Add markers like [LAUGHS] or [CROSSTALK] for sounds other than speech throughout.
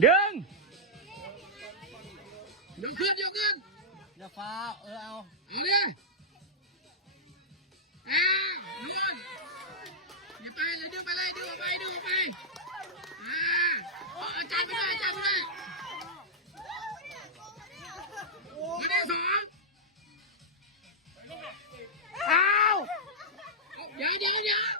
dương dương khuyết nhiều em dạ pha ơ ao ơ đi à luôn dạ bay lại đưa bay lại à, đưa bay đưa bay à ờ chạy bên đây chạy bên đây ơ đi hả ao dạ dạ dạ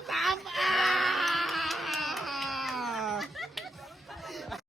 the [LAUGHS] back.